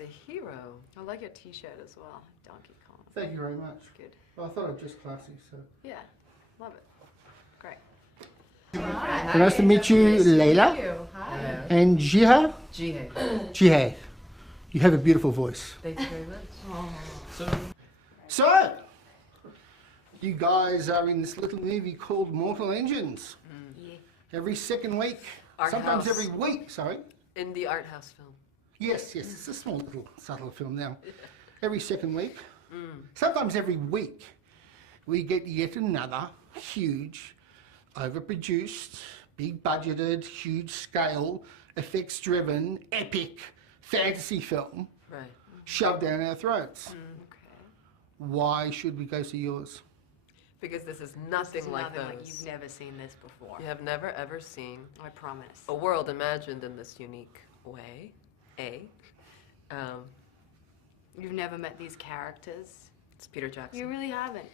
It's a hero. I like your T-shirt as well, Donkey Kong. Thank you very much. Good. Well, I thought I'd just classy, so. Yeah, love it. Great. Hi. Nice to meet you, Leila. Hi. And Jihae? Jihae. Jihae. You have a beautiful voice. Thank you very much. So, you guys are in this little movie called Mortal Engines. Yeah. Every second week. Art sometimes house. every week, sorry. Indie art house film. Yes, it's a small little subtle film now. Every second week. Sometimes every week, we get yet another huge, overproduced, big budgeted, huge scale, effects driven, epic fantasy film Right. shoved down our throats. Okay. Why should we go see yours? Because this is nothing like those. You've never seen this before. You have never ever seen I promise. a world imagined in this unique way. You've never met these characters. It's Peter Jackson. You really haven't.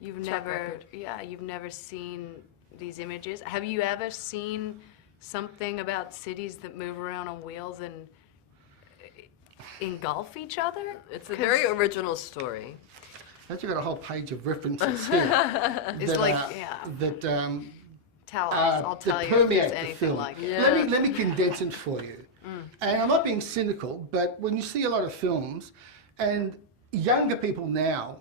You've Track never, record. yeah, you've never seen these images. Have you ever seen something about cities that move around on wheels and engulf each other? It's a very original story. Actually got a whole page of references here. It's that, like, yeah. That Tell us. I'll tell that you if permeate there's the anything film. like it. Yeah. Let me condense it for you. And I'm not being cynical, but when you see a lot of films, and younger people now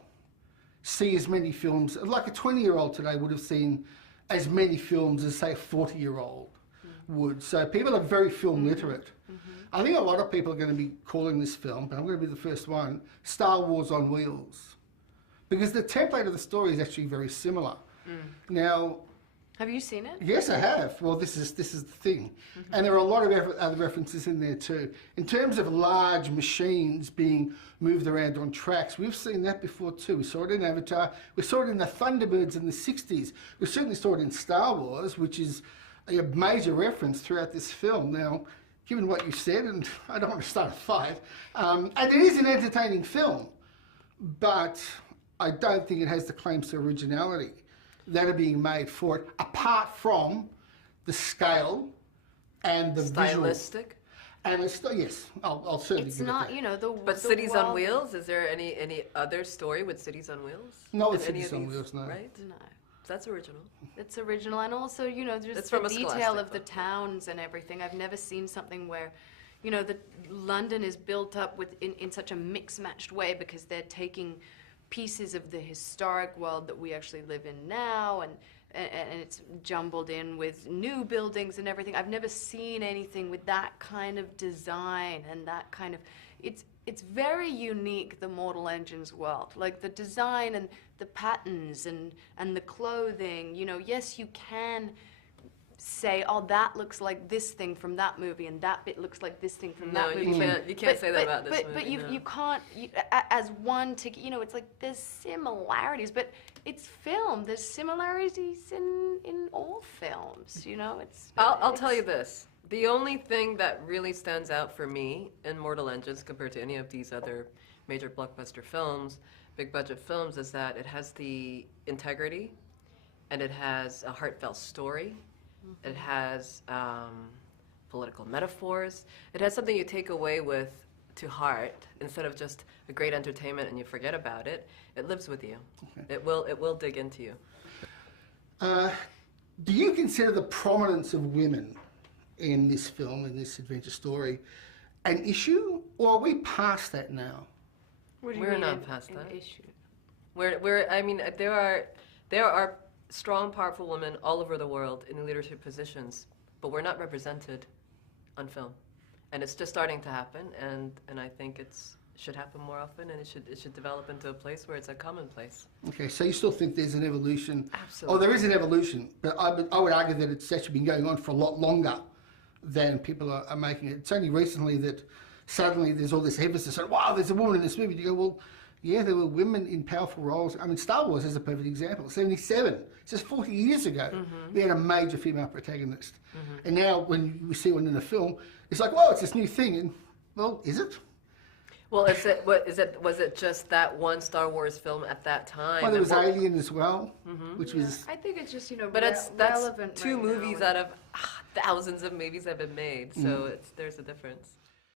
see as many films, like a 20-year-old today would have seen as many films as, say, a 40-year-old would. So people are very film literate. I think a lot of people are going to be calling this film, but I'm going to be the first one, Star Wars on Wheels. Because the template of the story is actually very similar. Now, Have you seen it? yes, I have. Well, this is the thing. And there are a lot of other references in there too. In terms of large machines being moved around on tracks, we've seen that before too. We saw it in Avatar. We saw it in the Thunderbirds in the 60s. We certainly saw it in Star Wars, which is a major reference throughout this film. Now, given what you said, and I don't want to start a fight, and it is an entertaining film, but I don't think it has the claims to originality that are being made for it, apart from the scale and the Stylistic. visual. And it's yes, I'll certainly It's give it not, that. you know, the But the Cities on world- Wheels, is there any other story with Cities on Wheels? No, In it's any Cities of on these, Wheels, no. Right? No. That's original. It's original, and also, you know, just It's the from a detail Scholastic of the book. towns and everything. I've never seen something where, you know, the London is built up in such a mix-matched way because they're taking pieces of the historic world that we actually live in now, and it's jumbled in with new buildings and everything. I've never seen anything with that kind of design and that kind of, it's very unique, the Mortal Engines world. Like the design and the patterns and the clothing, you know, yes, you can say, oh, that looks like this thing from that movie, and that bit looks like this thing from that movie. You can't say that about this movie. But no. you can't, as one ticket, you know, it's like there's similarities, but it's film. There's similarities in all films, you know. I'll tell you this. The only thing that really stands out for me in Mortal Engines compared to any of these other major blockbuster films, big budget films, is that it has the integrity and it has a heartfelt story. It has political metaphors. It has something you take away with to heart instead of just a great entertainment and you forget about it. It lives with you. Okay. It will dig into you. Do you consider the prominence of women in this film, in this adventure story, an issue, or are we past that now? What do you We're mean not past an that. issue? I mean, there are strong, powerful women all over the world in leadership positions, but we're not represented on film, and it's just starting to happen. And I think it should happen more often, and it should develop into a place where it's a commonplace. Okay, so you still think there's an evolution? Absolutely. Oh, there is an evolution, but I would argue that it's actually been going on for a lot longer than people are making it. It's only recently that suddenly there's all this emphasis on, wow, there's a woman in this movie. You go, well, yeah, there were women in powerful roles. I mean, Star Wars is a perfect example. 77, just 40 years ago, we had a major female protagonist. And now when we see one in a film, it's like, well, it's this new thing. And, well, is it? Well, was it just that one Star Wars film at that time? Well, there was Alien as well, which was... I think it's just, you know, But that's relevant two right movies now. out of thousands of movies that have been made, so there's a difference.